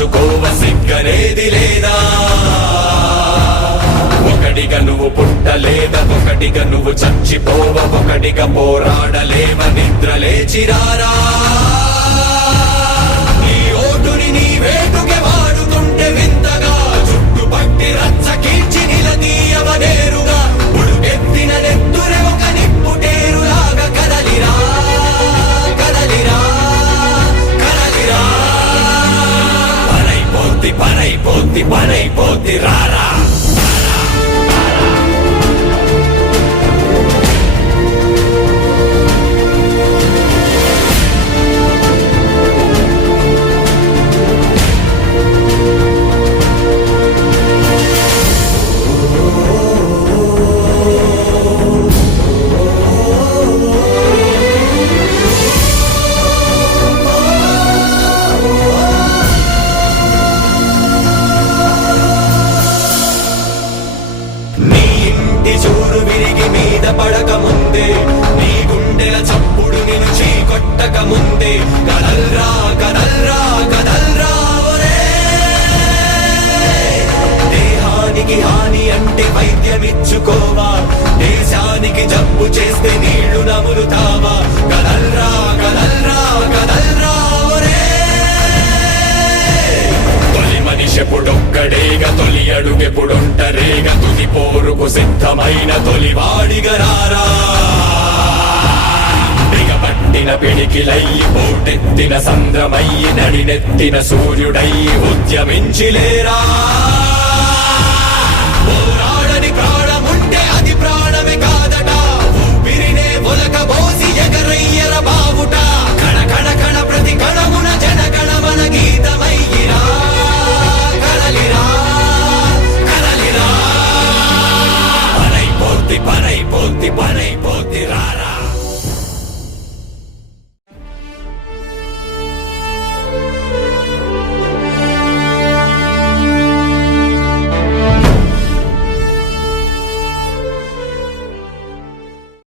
దాచుకోవ సిగ్గనేది లేదా ఒకటిగా నువ్వు పుట్టలేదా ఒకటిగా నువ్వు చచ్చిపోవ ఒకటిగా పోరాడలేవ నిద్ర లేచిరారా నీ ఓటుని నీ వేటుకే వాడుతుంటే వింతగా చుట్టుపట్టి రచ్చ కీర్చి నిలదీయవ నేరుగా ఉడుకెత్తిన నెత్తురే ఒక నిప్పుటేరులాగా కదలిరా కదలిరా కదలిరా పనైపోద్ది పనైపోద్ది పనైపోద్ది రారా చూరు విరిగి మీద పడక ముందే నీ గుండెల చప్పుడు నిన్ను చీకొట్టక ముందే కదల్రా కదల్రా కదల్రా దేహానికి హాని అంటే వైద్యమిచ్చుకోవా దేశానికి జబ్బు చేస్తే నీళ్లు నములుతావా కదల్రా కదల్రా కదల్రా తొలి మనిషెప్పుడొక్కడేగా తొలి అడుగెప్పుడొంటరేగా తుది పోరుకు సిద్ధమైన తొలివాడిగా రారా బిగపట్టిన పిడికిలయ్యి పోటెత్తిన సంద్రమయ్యి నడినెత్తిన సూర్యుడయ్యి ఉద్యమించిలేరా